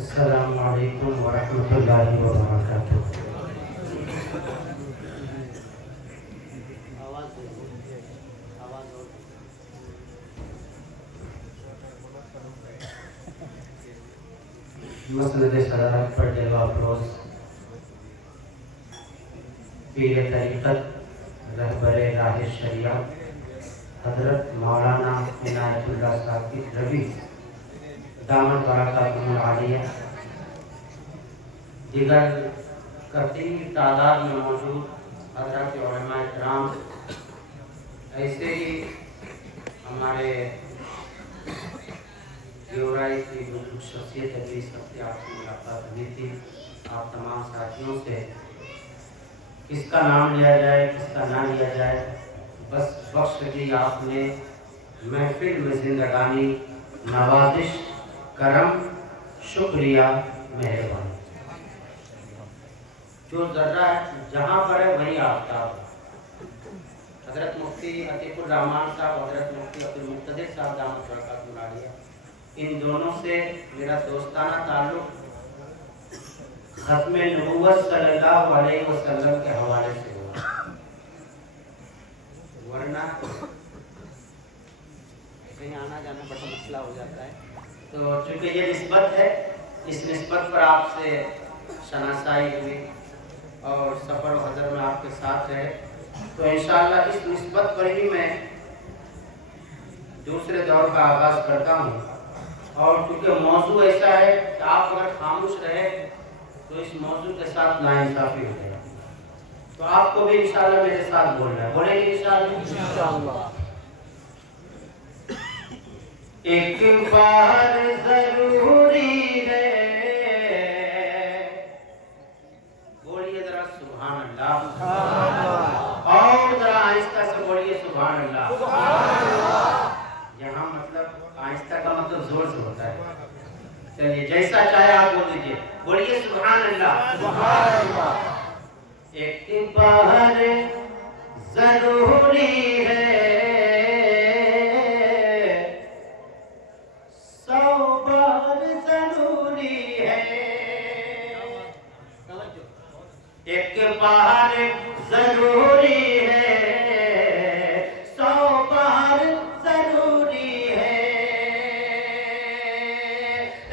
السلام علیکم ورحمۃ اللہ وبرکاتہ۔ مسند صدارت پر جلوہ افروز پیر طریقت رہبر راہ شریعت حضرت مولانا عنایت اللہ ثاقب ربی دامت برکاتہ العالیہ، دیگر کثیر تعداد میں موجود حضرات علماء کرام، ایسے ہی ہمارے دیورائی کی بزرگ شخصیت ابھی سب سے آپ سے ملاقات ہوئی تھی، آپ تمام ساتھیوں سے کس کا نام لیا جائے کس کا نہ لیا جائے، بس بخش دی آپ نے محفل میں زندگانی، نوازش، کرم، شکریہ، مہربانی۔ جو ذرہ جہاں پر ہے وہی آفتاب۔ حضرت مفتی عتیق الرحمان صاحب، حضرت مفتی عبد المقتدر صاحب دامت برکاتہ العالیہ، ان دونوں سے میرا دوستانہ تعلق ختم نبوت صلی اللہ علیہ وسلم کے حوالے سے ہوا، ورنہ کہیں آنا جانا بڑا مسئلہ ہو جاتا ہے۔ تو چونکہ یہ نسبت ہے، اس نسبت پر آپ سے شناسائی ہوئی اور سفر و حضر میں آپ کے ساتھ رہے، تو انشاءاللہ اس نسبت پر ہی میں دوسرے دور کا آغاز کرتا ہوں۔ اور کیونکہ موضوع ایسا ہے کہ آپ اگر خاموش رہے تو اس موضوع کے ساتھ ناانصافی ہو جائے، تو آپ کو بھی انشاءاللہ میرے ساتھ بولنا ہے، بولیں گے انشاءاللہ۔ ایک بار ضروری ہے، بولیے ذرا سبحان اللہ، اور ذرا آہستہ سے بولیے سبحان اللہ۔ یہاں مطلب آہستہ کا مطلب زور سے ہوتا ہے، چلیے جیسا چاہے آپ بول دیجیے، بولیے سبحان اللہ۔ ایک بار ضروری ہے، ایک بار ضروری ہے، 100 بار ضروری ہے،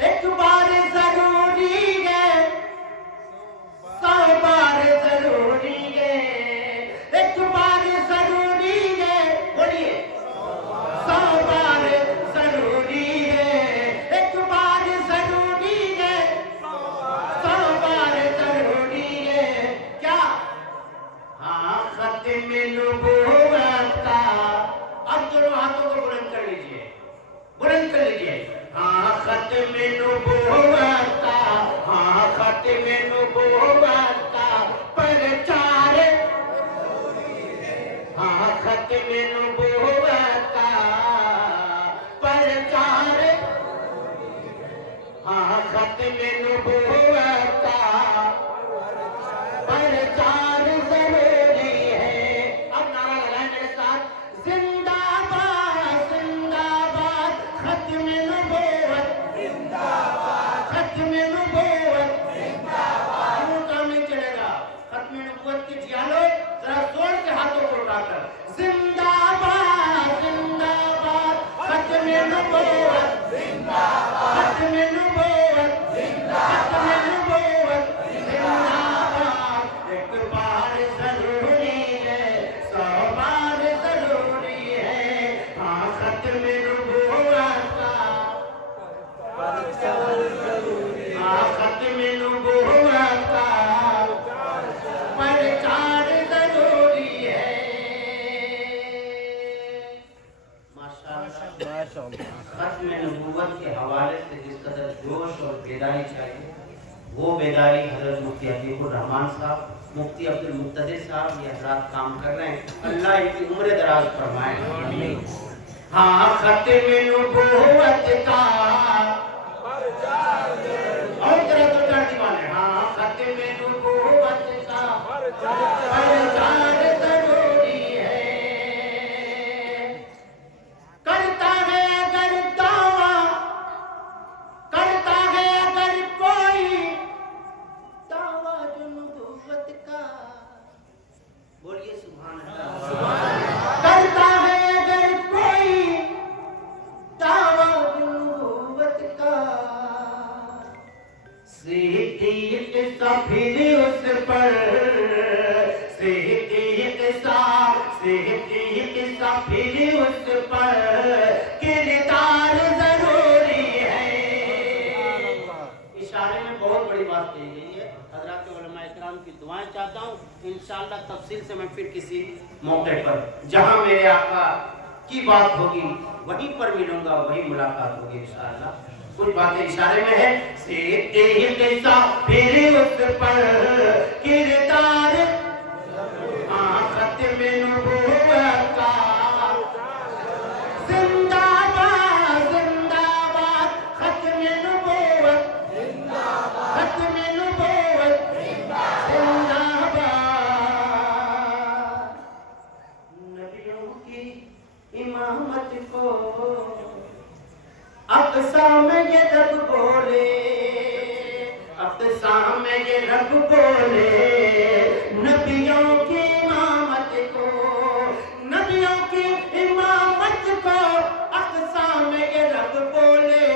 ایک بار ضروری ہے، 100 بار ضروری ہے، ایک بار ضروری ہے، بولیے 100 بار ضروری ہے، ایک بار ضروری ہے، 100 بار ضروری ہے۔ کیا؟ ہاں، ختم نبوت کا، اب دونوں ہاتھوں کو بلند کر لیجئے، بلند کر لیجئے۔ ہاں ختم نبوت کا، ہاں ختم نبوت کا پرچار، ہاں ختم نبوت کا پرچار، ہاں ختم نبوت کا پرچار ضروری ہے۔ اب نعرہ لگائیں میرے ساتھ، زندہ باد زندہ باد ختم نبوت، زندہ باد ختم نبوت، زندہ باد۔ کیوں کام نہیں چلے گا؟ ختم نبوت کی جھیالو ذرا زور سے ہاتھوں کو اٹھا کر، زندہ باد زندہ باد ختم نبوت، زندہ باد ختم نبوت، زندہ ختم نبوت، زندہ باد۔ ایک بار ضروری ہے، 100 بار ضروری ہے، ہاں ختم نبوت کا پرچار ضروری ہے، ہاں ختم نبوت کا پرچار ضروری ہے۔ ماشاءاللہ، ختم نبوت کے حوالے سے جس قدر جوش اور بیداری چاہیے، وہ بیداری حضرت مفتی عتیق الرحمان صاحب، مفتی عبد المقتدر صاحب، یہ حضرات کام کر رہے ہیں، اللہ ان کی عمر دراز فرمائے۔ ہاں ختم نبوت کا، اور ذرا دو چار دیوانے، ہاں ختم نبوت کا پرچار ضروری ہے۔ کرتا ہے اگر دعویٰ، کرتا ہے اگر قصہ پھر اس پر صدیق قصہ پھر اس پر کردار ضروری ہے. اشارے میں بہت بڑی بات کہی گئی ہے. حضرات علماء اکرام کی دعائیں چاہتا ہوں. انشاءاللہ تفصیل سے میں پھر کسی موقع پر جہاں میرے آقا کی بات ہوگی وہیں پر ملوں گا, وہیں ملاقات ہوگی انشاءاللہ. کچھ باتیں اشارے میں ہے. صدیق قصہ پھر اس پر کردار ختم نبوت کا زندہ باد زندہ باد ختم نبوت ختم نبوت زندہ باد. نبیوں کی امامت کو اقصا میں یہ رب بولے, اقصا میں یہ رب بولے. نبیوں کی امامت کو, نبیوں کی امامت کو اقصا میں یہ رب بولے,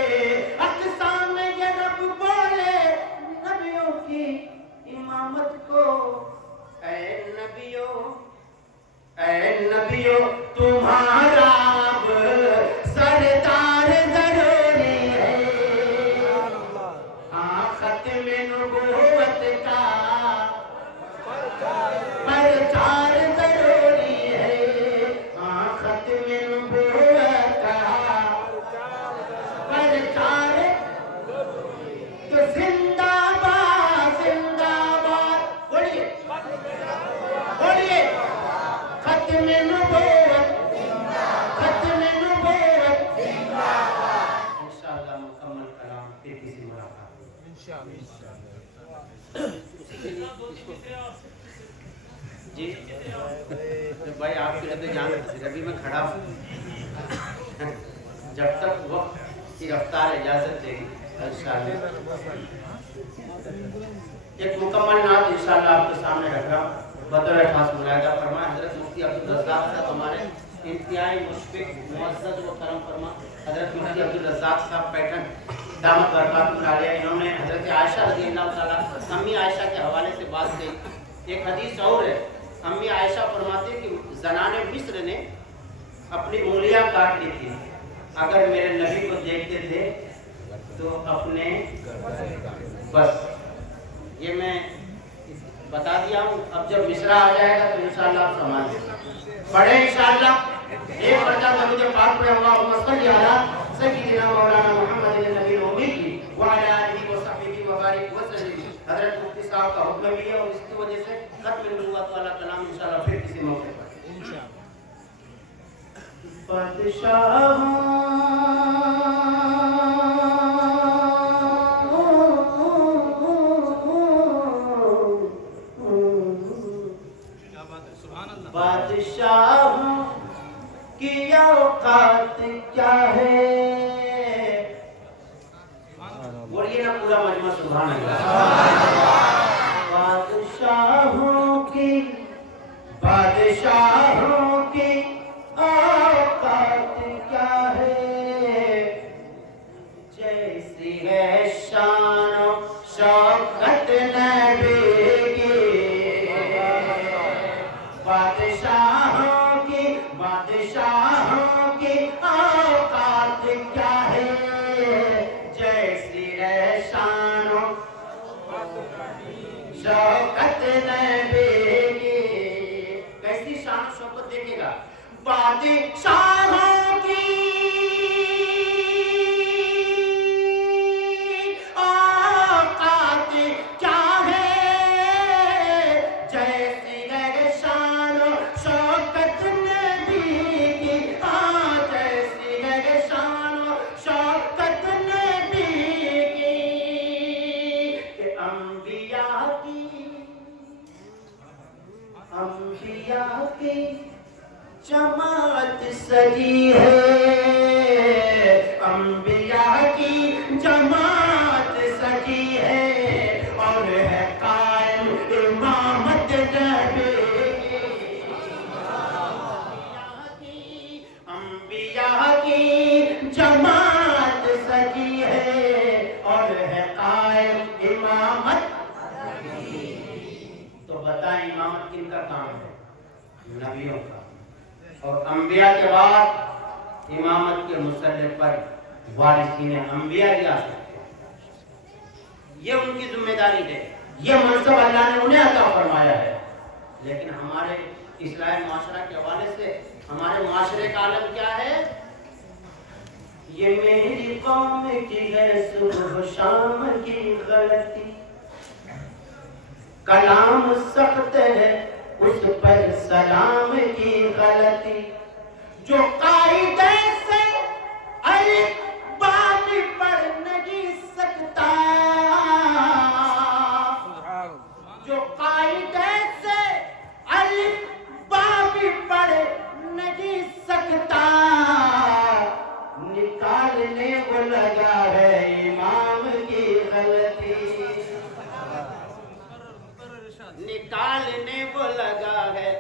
اقصا میں یہ رب بولے. نبیوں کی امامت کو اے نبیوں تمہارا اب سردار ضروری ہے. ہاں ختم نبوت کا پرچار ضروری ہے. ہاں ختم نبوت کا پرچار تو زندہ باد زندہ باد. بولیے بولیے ختم نبوت ختم نبوت. انشاءاللہ مکمل کلام پھر کسی ملاقات. جی بھائی آپ کے لیے جان ابھی میں کھڑا ہوں جب تک وقت کی رفتار اجازت دے گی انشاءاللہ. ایک مکمل نعت انشاءاللہ آپ کے سامنے رکھ رہا ہوں. بطور خاص ملاحظہ فرمائے حضرت مفتی عبدالرزاق صاحب ہمارے انتہائی مشفق معزز و کرم فرما حضرت مفتی عبدالرزاق صاحب پیٹن دامت برکاتہ العالیہ. انہوں نے حضرت عائشہ رضی اللہ تعالیٰ امی عائشہ کے حوالے سے بات کہی. ایک حدیث اور ہے, امی عائشہ فرماتے کہ زنان مصر نے اپنی انگلیاں کاٹ لی تھی. اگر میرے نبی کو دیکھتے تھے تو اپنے بس یہ میں بتا دیا ہوں. اب جب مصرع آ جائے گا تو انشاءاللہ آپ سمجھ پڑھیں انشاءاللہ. ایک مرتبہ مجھے پاک پڑھے اللہم صلی علی سیدنا مولانا محمد النبی الامی کی وعلی آلہ وصحبہ وبارک وسلم. حضرت مفتی صاحب کا حکم بھی ہے اور اس کی وجہ سے ختم نبوت والا کلام انشاءاللہ پھر کسی موقع پر بادشاہوں کی اوقات کیا ہے. بولیے نا پورا مجمع سبحان اللہ. بادشاہوں کی اوقات کیا ہے. جیسی ہے شان و شوکت نبی کی. بادشاہوں کی اوقات کیا ہے. جیسی ہے شان و شوکت نبی کی. کیسی شان و شوکت دیکھے گا. بادشاہوں کی اوقات کیا ہے. جیسی ہے شان و شوکت نبی کی. جیسی ہے شان و شوکت نبی کی. کہ انبیاء کی جماعت سجی ہے. انبیاء کی جماعت سجی ہے اور ہے قائم امامت نبی کی. انبیاء کی جماعت سجی ہے اور ہے قائم امامت بتائیں امامت کن کا کام ہے؟ نبیوں کا. اور انبیاء کے بعد امامت کے مسلح پر وارثین انبیاء ہی آ سکتے ہیں. یہ ان کی ذمہ داری ہے، یہ منصب اللہ نے انہیں عطا فرمایا ہے. لیکن ہمارے اصلاح معاشرہ کے حوالے سے ہمارے معاشرے کا عالم کیا ہے؟ یہ میری قوم کی ہے صبح شام کی غلطی، کلام سخت ہے اس پر سلام کی غلطی، جو قاعدے سے الف بات پڑھ نہیں سکتا، جو قاعدے سے الف بات پڑھ نہیں سکتا، نکالنے کو لگا ہے امام کی غلطی، نکالنے کو لگا ہے،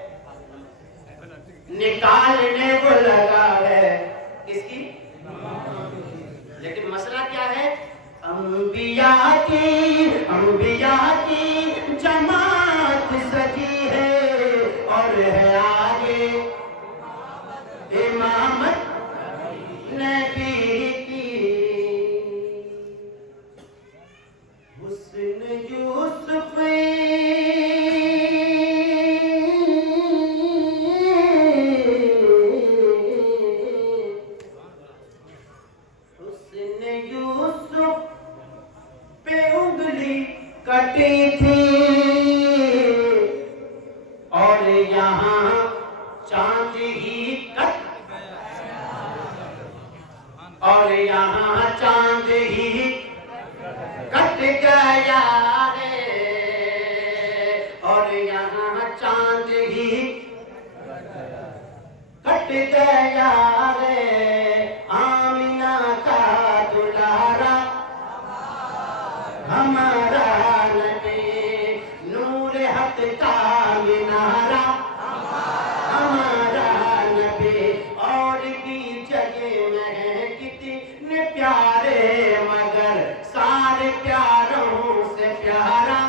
نکالنے کو لگا ہے کس کی؟ لیکن مسئلہ کیا ہے؟ انبیاء کی جماعت سجی ہے اور ہے آگے امامت نبی کی. حسن یوسف پہ انگلی کٹی تھی اور یہاں چاند ہی کٹ، اور یہاں چاند ہی کٹ گیا ہے، اور یہاں چاند ہی کٹ گیا ہے. آمینہ کا دلارا ہمارا نبی، نور حق کا مینارہ ہمارا نبی. اور بھی جگہ میں ہیں کتنے پیارے مگر سارے پیاروں سے پیارا،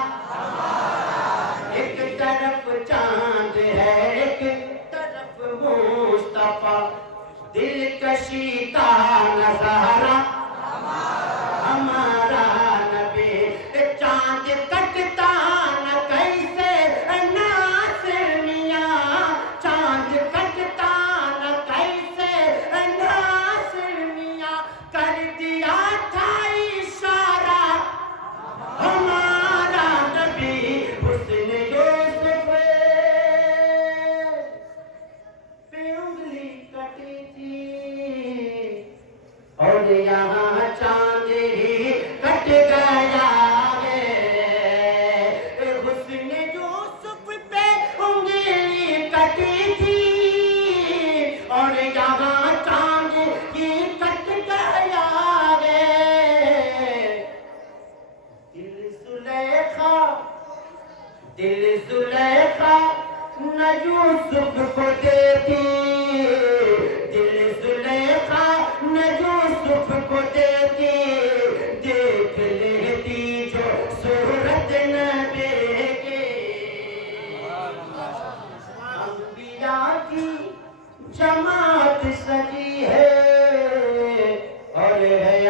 ایک طرف چاند ہے ایک طرف مصطفیٰ، دلکشی کا نظارہ ہمارا نبی. چاند کٹتا نہ کیسے ناصر میاں، چاند کٹتا نہ کیسے ناصر میاں، کر دیا تھا اشارہ ہمارا نبی. حسن یوسف پہ انگلی کٹی تھی اور یہاں چاند ہی کٹ گیا ہے. حسن یوسف پہ انگلی کٹی تھی اور یہاں چاند ہی کٹ گیا ہے. دل زلیخا نہ یوسف کو دیتی، دل زلیخا نہ یوسف کو دیتی، دیکھ لیتی جو صورت نبی کی. انبیاء کی جماعت سجی ہے اور ہے